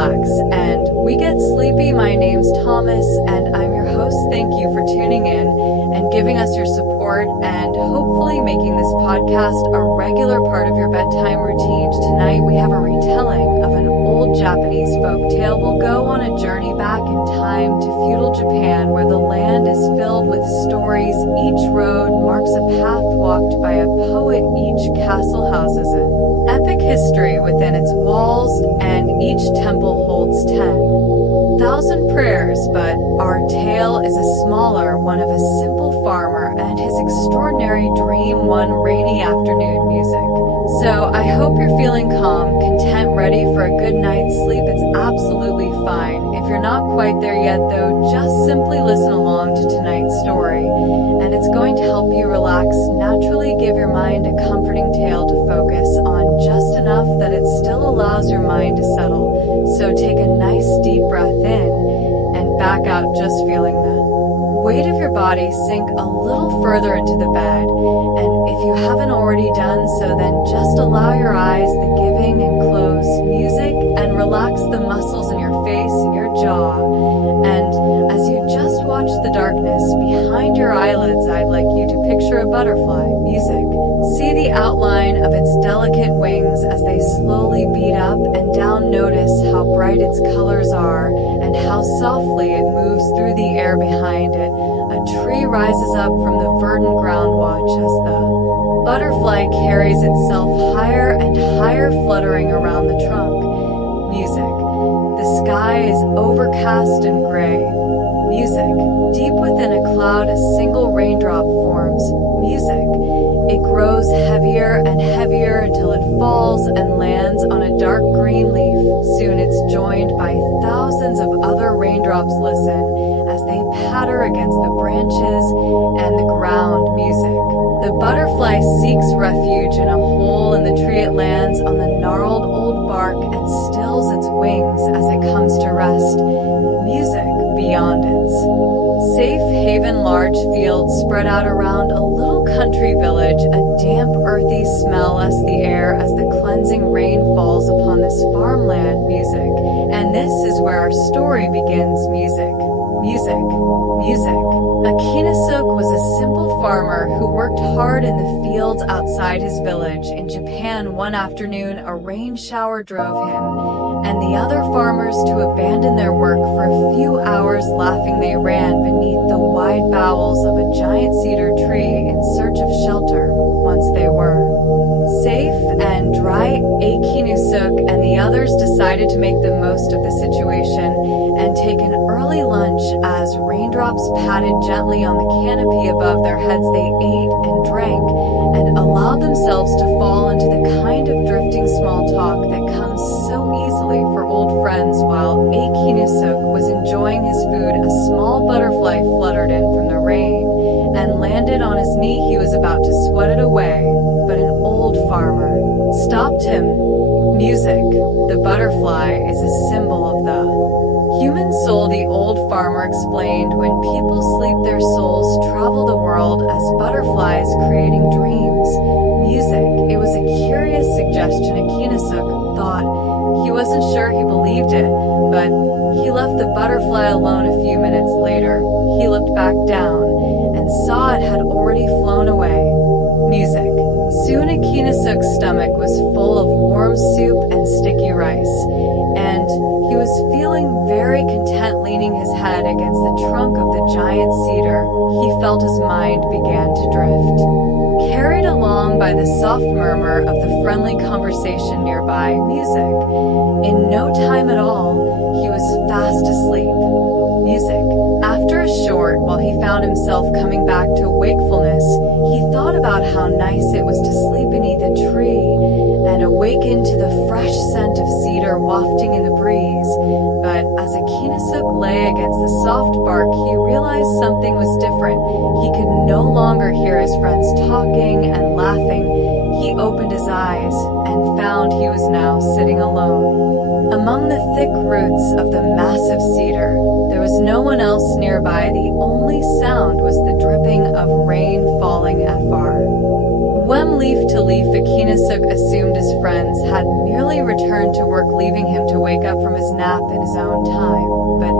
relax, and we get sleepy. My name's Thomas, and I'm your host. Thank you for tuning in and giving us your support, and hopefully making this podcast a regular part of your bedtime routine. Tonight we have a retelling of an old Japanese folk tale. We'll go on a journey back in time to feudal Japan, where the land is filled with stories. Each road marks a path walked by a poet, each castle houses an epic history within its walls, and each temple holds 10,000 prayers. But our tale is a smaller one of a simple farmer and his extraordinary dream one rainy afternoon. Music. So I hope you're feeling calm, content, ready for a good night's sleep. It's absolutely fine. If you're not quite there yet though, just simply listen along to tonight's story, and it's going to help you relax. Naturally give your mind a comforting tale to focus on just enough that it still allows your mind to settle. So take a nice deep breath in and back out, just feeling the weight of your body sink a little further into the bed. And if you haven't already done so, then just allow your eyes the giving and close music and relax the muscles in your face and your jaw. And as you just watch the darkness behind your eyelids, I'd like you to picture a butterfly. Music. See the outline of its delicate wings as they slowly beat up and down. Notice how bright its colors are and how softly it moves through the air behind it. A tree rises up from the verdant ground. Watch as the butterfly carries itself higher and higher, fluttering around the trunk. Music. The sky is overcast and gray. Music. Deep within a cloud, a single raindrop forms. Music. It grows heavier and heavier until it falls and lands on a dark green leaf. Soon it's joined by thousands of other raindrops. Listen as they patter against the branches and the ground. Music. The butterfly seeks refuge in a hole in the tree. It lands on the gnarled old bark and stills its wings as it comes to rest. Music. Beyond its safe haven, large fields spread out around a little country village. A damp, earthy smell lets the air as the cleansing rain falls upon this farmland. Music. And this is where our story begins. Music. Music. Music. Akinosuke was a simple farmer who worked hard in the fields outside his village. In Japan, one afternoon, a rain shower drove him and the other farmers to abandon their work for a few hours. Laughing, they ran beneath the wide boughs of a giant cedar tree in search of shelter. Once they were safe and dry, Akinosuke and the others decided to make the most of the situation and take an early lunch. As raindrops patted gently on the canopy above their heads, they ate and drank and allowed themselves to fall into the kind of drifting small talk that comes so easily for old friends. While Akinosuke was enjoying his food, a small butterfly fluttered in from the rain and landed on his knee. He was about to swat it away, but an old farmer stopped him. Music. The butterfly is a symbol of the human soul, the old farmer explained. When people sleep, their souls travel the world as butterflies, creating dreams. Music. It was a curious suggestion. Akinosuke thought. He wasn't sure he believed it, but he left the butterfly alone. A few minutes later, he looked back down and saw it had already flown away. Music. Soon Akinosuke's stomach was full of warm soup and sticky rice, and he was feeling very content. Leaning his head against the trunk of the giant cedar, he felt his mind began to drift, carried along by the soft murmur of the friendly conversation nearby. Music. In no time at all, he was fast asleep. Music. After a short while, he found himself coming back to wakefulness. He thought about how nice it was to sleep beneath a tree and awaken to the fresh scent of cedar wafting in the breeze. But as Akinosuke lay against the soft bark, he realized something was different. He could no longer hear his friends talking and laughing. He opened his eyes and found he was now sitting alone among the thick roots of the massive cedar. There was no one else nearby. The only sound was the dripping of rain falling afar. When leaf to leaf, Akinosuke assumed his friends had merely returned to work, leaving him to wake up from his nap in his own time. But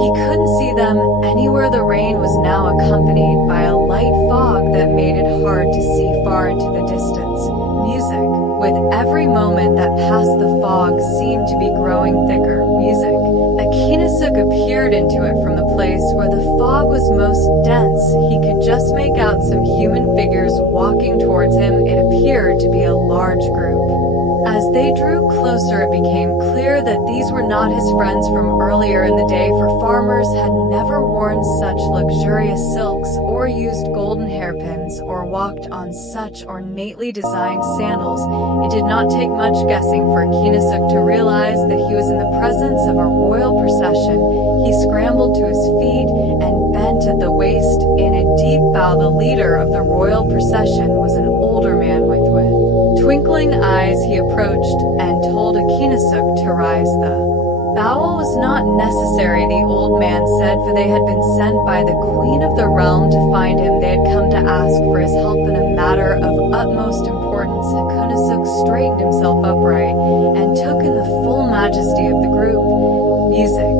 he couldn't see them anywhere. The rain was now accompanied by a light fog that made it hard to see far into the distance. Music. With every moment that passed, the fog seemed to be growing thicker. Music. Akinosuke appeared into it from the place where the fog was most dense. He could just make out some human figures walking towards him. It appeared to be a large group. As they drew closer, it became clear that these were not his friends from earlier in the day, for farmers had never worn such luxurious silks or used golden hairpins or walked on such ornately designed sandals. It did not take much guessing for Akinosuke to realize that he was in the presence of a royal procession. He scrambled to his feet and bent at the waist in a deep bow. The leader of the royal procession was an older man with twinkling eyes. He approached and told Akinosuke to rise. The bow was not necessary, the old man said, for they had been sent by the queen of the realm to find him. They had come to ask for his help in a matter of utmost importance. Akinosuke straightened himself upright and took in the full majesty of the group. Music.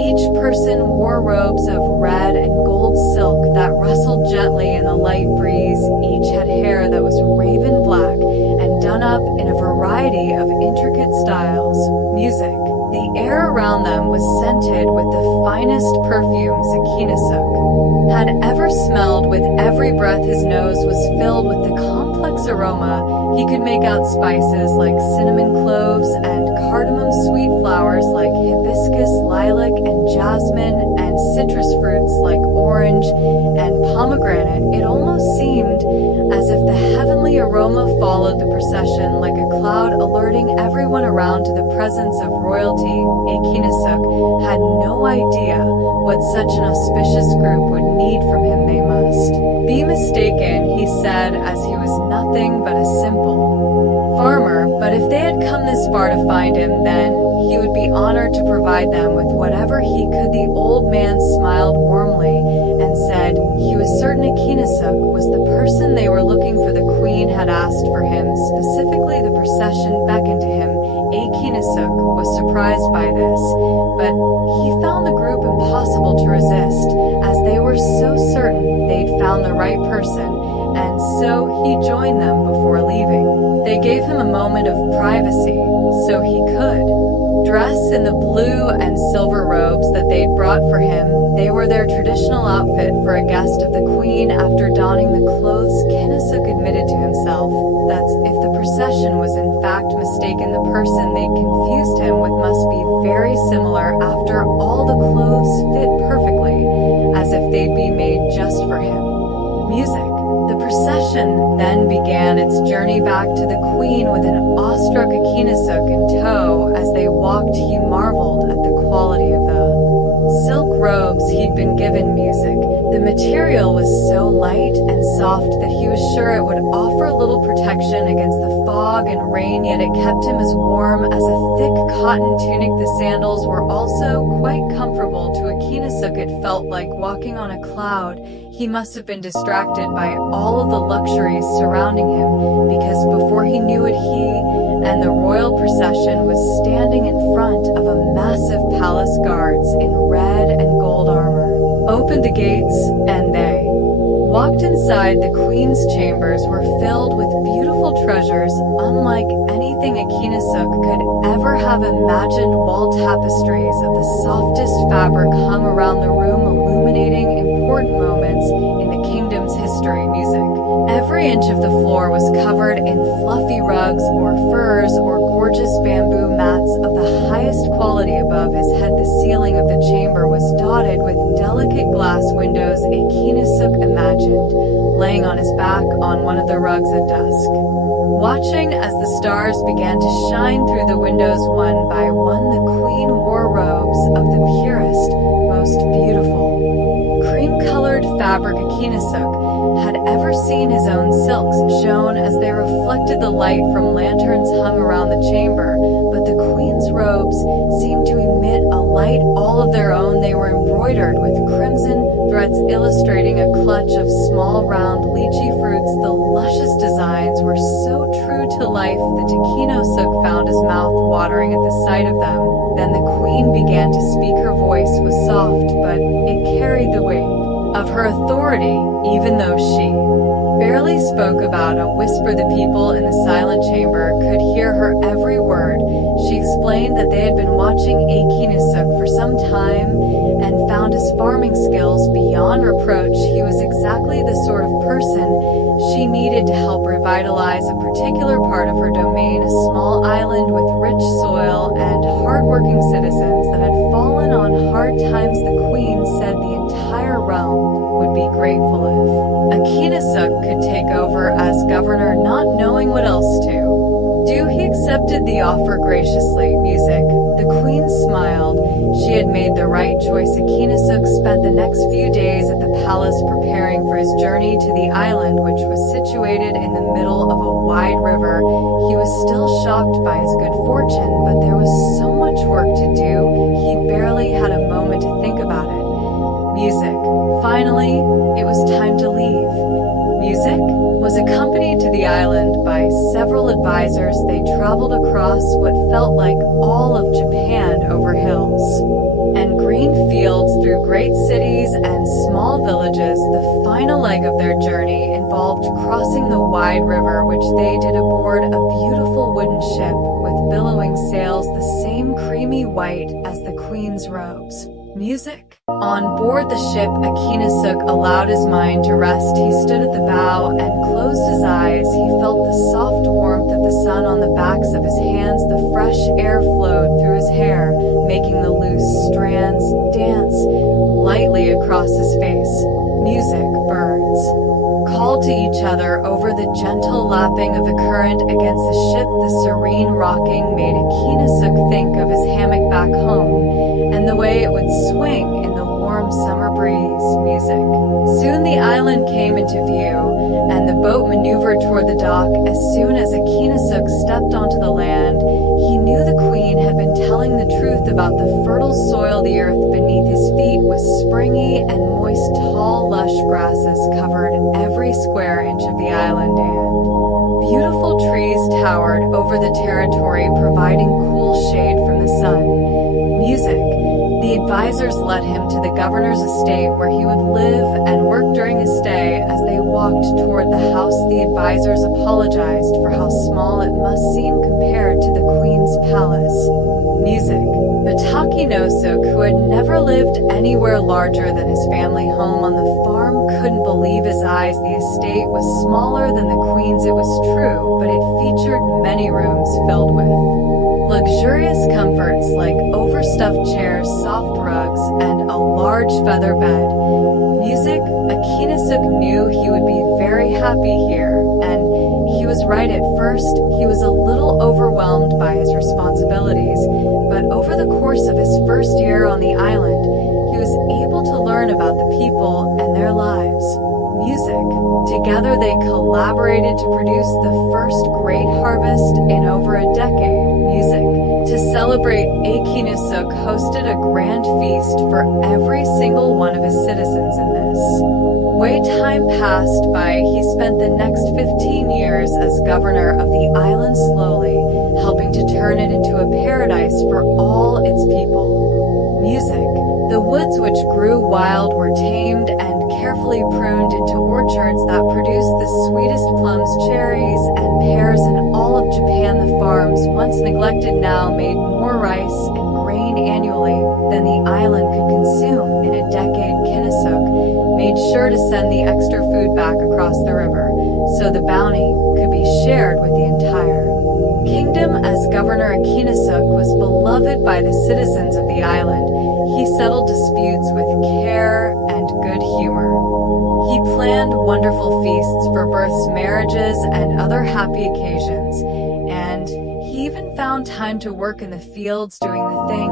Each person wore robes of red and gold silk that rustled gently in the light breeze. Each had hair that was raven black and done up in a variety of intricate styles. Music. The air around them was scented with the finest perfumes Akinosuke had ever smelled. With every breath, his nose was filled with the complex aroma. He could make out spices like cinnamon cloves and cardamom, sweet flowers like hibiscus, lilac, and jasmine, and citrus fruits like orange and pomegranate. It almost seemed as if the heavenly aroma followed the procession like a cloud, alerting everyone around to the presence of royalty. Akinosuke had no idea what such an auspicious group would need from him. They must be mistaken, he said, as he was nothing but a simple farmer. But if they had come this far to find him, then he would be honored to provide them with whatever he could. The old man smiled warmly and said he was certain Akinosuke was the person they were looking for. The queen had asked for him specifically. The procession beckoned to him. Akinosuke was surprised by this, but he found the group impossible to resist, as they were so certain they'd found the right person, and so he joined them before leaving. They gave him a moment of privacy so he could dress in the blue and silver robes that they'd brought for him. They were their traditional outfit for a guest of the queen. After donning the clothes, Akinosuke admitted to himself that if the procession was in fact mistaken, the person they'd confused him with must be very similar. After all, the clothes fit perfectly, as if they'd be made just for him. Music. The procession then began its journey back to the queen with an awestruck Akinosuke in tow. As they walked, he marveled at the quality of the silk robes he'd been given. Music. The material was so light and soft that he was sure it would offer little protection against the fog and rain, yet it kept him as warm as a thick cotton tunic. The sandals were also quite comfortable. To Akinosuke, it felt like walking on a cloud. He must have been distracted by all of the luxuries surrounding him, because before he knew it, he and the royal procession was standing in front of a massive palace. Guards in red and gold armor opened the gates, and they walked inside. The queen's chambers were filled with beautiful treasures unlike anything Akinosuke could ever have imagined. Wall tapestries of the softest fabric hung around the room, illuminating important moments in the kingdom's history. Music. Every inch of the floor was covered in fluffy rugs or furs or gorgeous bamboo mats of the highest quality. Above his head, the ceiling of the chamber was dotted with delicate glass windows. Akinosuke imagined laying on his back on one of the rugs at dusk, watching as the stars began to shine through the windows. One by one, the queen wore robes of the purest, most beautiful, cream-colored fabric Akinosuke had ever seen. His own silks shone as they reflected the light from lanterns hung around the chamber, but the queen's robes seemed to emit a light all of their own. They they were embroidered with crimson threads illustrating a clutch of small round lychee fruits. The luscious designs were so true to life that Akinosuke found his mouth watering at the sight of them. Then the queen began to speak. Her voice was soft, but it carried the weight of her authority, even though she barely spoke. About a whisper, the people in the silent chamber could hear her every word. She explained that they had been watching Akinosuke for some time and found his farming skills beyond reproach. He was exactly the sort of person she needed to help revitalize a particular part of her domain, a small island with rich soil and hardworking citizens that had fallen on hard times. The queen said the entire realm would be grateful if Akinosuke could take over as governor, not knowing what else to do. He accepted the offer graciously. Music. The queen smiled. She had made the right choice. Akinosuke spent the next few days at the palace preparing for his journey to the island, which was situated in the middle of a wide river. He was still shocked by his good fortune, but there was so much work to do, he barely had a moment to think about it. Music. Finally, it was time to leave. Music was accompanied to the island by several advisors. They traveled across what felt like all of Japan, over hills and green fields, through great cities and small villages. The final leg of their journey involved crossing the wide river, which they did aboard a beautiful wooden ship with billowing sails, the same creamy white as the queen's robes. Music. On board the ship, Akinosuke allowed his mind to rest. He stood at the bow and closed his eyes. He felt the soft warmth of the sun on the backs of his hands. The fresh air flowed through his hair, making the loose strands dance lightly across his face. Music. Birds called to each other over the gentle lapping of the current against the ship. The serene rocking made Akinosuke think of his hammock back home and the way it would swing in the warm summer breeze. Music. Soon the island came into view, and the boat maneuvered toward the dock. As soon as Akinosuke stepped onto the land, he knew the queen had been telling the truth about the fertile soil. The earth beneath his feet was springy and moist. Tall, lush grasses covered every square inch of the island, and beautiful trees towered over the territory, providing cool shade from the sun. Music. The advisors led him to the governor's estate, where he would live and work during his stay. As they walked toward the house, the advisors apologized for how small it must seem compared to the queen's palace. Music. But Akinosuke, who had never lived anywhere larger than his family home on the farm, couldn't believe his eyes. The estate was smaller than the queen's, it was true, but it featured many rooms filled with luxurious comforts like overstuffed chairs, soft rugs, and a large feather bed. Music. Akinosuke knew he would be very happy here, and he was right. At first, he was a little overwhelmed by his responsibilities, but over the course of his first year on the island, he was able to learn about the people and their lives. Music. Together they collaborated to produce the first great harvest in over a decade. Music. To celebrate, Akinosuke hosted a grand feast for every single one of his citizens. In this way time passed by, he spent the next 15 years as governor of the island, slowly helping to turn it into a paradise for all its people. Music. The woods which grew wild were tamed and carefully pruned into orchards that produced the sweetest plums, cherries, and pears in all of Japan. The farms, once neglected, now made more rice and grain annually than the island could consume in a decade. Akinosuke made sure to send the extra food back across the river, so the bounty could be shared with the entire kingdom. As governor, Akinosuke was beloved by the citizens of the island. He settled disputes with care and good humor. He planned wonderful feasts for births, marriages, and other happy occasions, and he even found time to work in the fields doing the thing.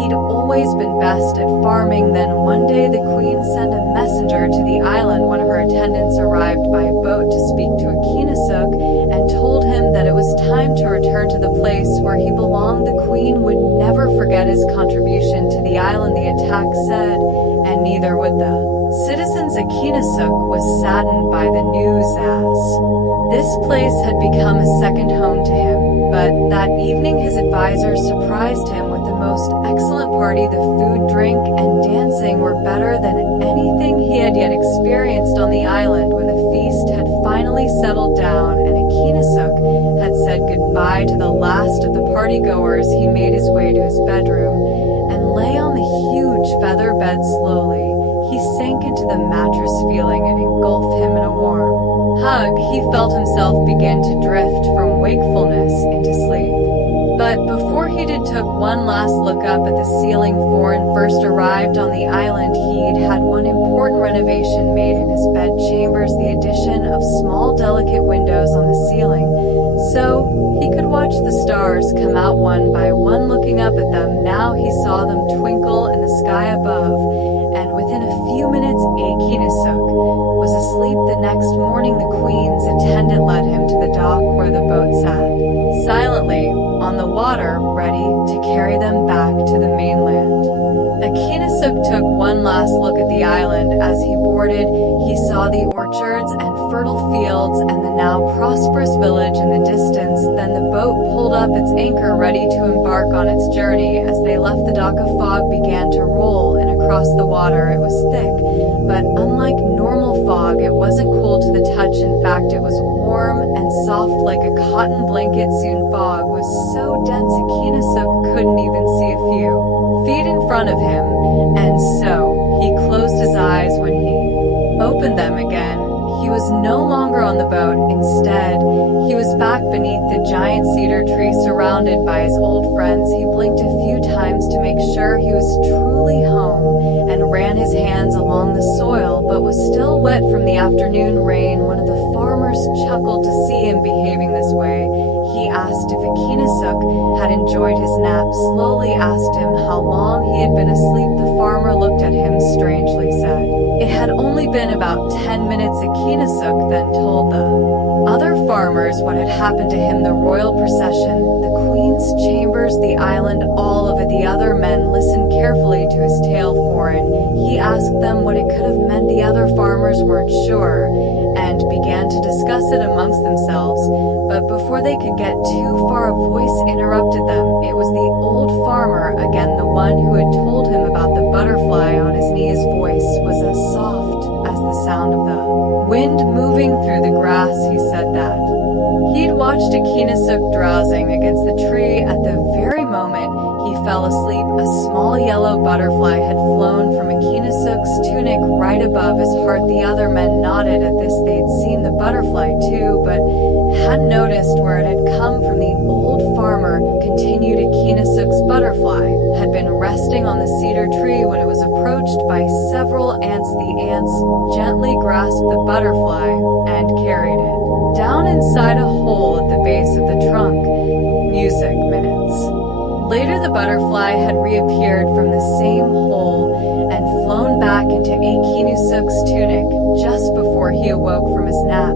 He'd always been best at farming. Then one day the queen sent a messenger to the island. One of her attendants arrived by boat to speak to Akinosuke and told him that it was time to return to the place where he belonged. The queen would never forget his contribution to the island, the attack said, and neither would the citizens. Akinosuke was saddened by the news as this place had become a second home to him, but that evening his advisors surprised him with the most excellent party. The food, drink, and dancing were better than anything he had yet experienced on the island. When the feast had finally settled down and Akinosuke had said goodbye to the last of the partygoers, he made his way to his bedroom and lay on the huge feather bed. Slowly he sank into the mattress, feeling it engulf him in a warm hug. He felt himself begin to drift from wakefulness into sleep. But before he did took one last look up at the ceiling. Foreign first arrived on the island, he'd had one important renovation made in his bed chambers, the addition of small delicate windows on the ceiling, so he could watch the stars come out one by one. Looking up at them now, he saw them twinkle in the sky above, and within a few minutes Akinosuke was asleep. The next morning the queen's attendant led him to the dock where the boat sat silently on the water, ready to carry them back to the mainland. Akinosuke took one last look at the island. As he boarded, he saw the orchards and fertile fields and the now prosperous village in the distance. Then the boat pulled up its anchor, ready to embark on its journey. As they left the dock, a fog began to roll in across the water. It was thick, but unlike normal fog, it wasn't cool to the touch. In fact, it was warm and soft like a cotton blanket. Soon fog was so dense Akinosuke couldn't even see a few feet in front of him, and so he closed his eyes. When he opened them again, he was no longer on the boat. Instead, he was back beneath the giant cedar tree, surrounded by his old friends. He blinked a few times to make sure he was truly home and ran his hands along the soil, but was still wet from the afternoon rain. One of the farmers chuckled to see him behaving this way. He asked if Akinosuke had enjoyed his nap, slowly asked him how long he had been asleep. The farmer looked at him strangely, said it had only been about 10 minutes. Akinosuke then told the other farmers what had happened to him, the royal procession, the queen's chambers, the island, all of it. The other men listened carefully to his tale. Foreign, he asked them what it could have meant. The other farmers weren't sure and began to discuss it amongst themselves, but before they could get too far, a voice interrupted them. It was the old farmer again, the one who had told him about the butterfly on his knee. His voice was as soft as the sound of the wind moving through the grass. He said that he'd watched Akinosuke drowsing against the tree. At the very moment he fell asleep, a small yellow butterfly had flown from Akinosuke's tunic right above his heart. The other men nodded at this. They'd seen the butterfly too, but hadn't noticed where it had come from. The old farmer continued. Akinosuke's butterfly had been resting on the cedar tree when it was approached by several ants. The ants gently grasped the butterfly and carried it down inside a hole at the base of the trunk. Music minutes later, the butterfly had reappeared from the same hole and flown back into Akinosuke's tunic just before he awoke from his nap.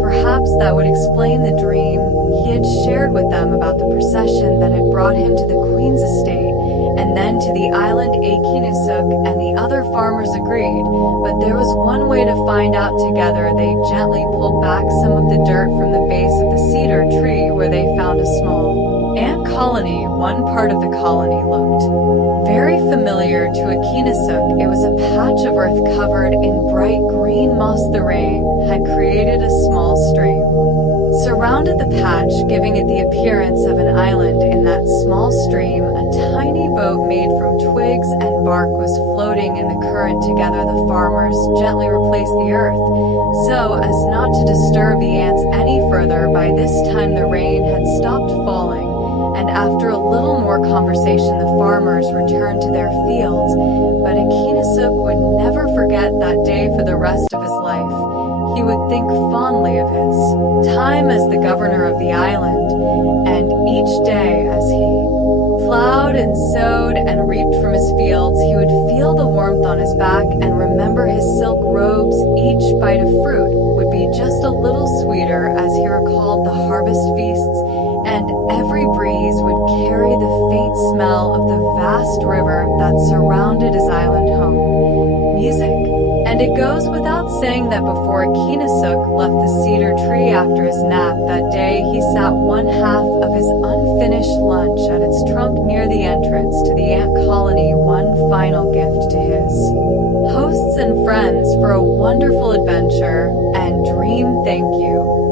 Perhaps that would explain the dream he had shared with them about the procession that had brought him to the queen's estate and then to the island. Akinosuke and the other farmers agreed, but there was one way to find out together. They gently pulled back some of the dirt from the base of the cedar tree, where they found a small ant colony. One part of the colony looked very familiar to Akinosuke. It was a patch of earth covered in bright green moss. The rain had created a small stream, surrounded the patch, giving it the appearance of an island. In that small stream, a tiny boat made from twigs and bark was floating in the current. Together the farmers gently replaced the earth so as not to disturb the ants any further. By this time the rain had stopped falling, and after a little more conversation the farmers returned to their fields. But Akinosuke would never forget that day for the rest of his life. he would think fondly of his time as the governor of the island, and each day as he plowed and sowed and reaped from his fields, he would feel the warmth on his back and remember his silk robes. Each bite of fruit would be just a little sweeter as he recalled the harvest feasts, and every breeze would carry the faint smell of the vast river that surrounded his island home. Music. And it goes without saying that before Akinosuke left the cedar tree after his nap that day, he sat one half of his unfinished lunch at its trunk near the entrance to the ant colony, one final gift to his hosts and friends for a wonderful adventure, and dream thank you.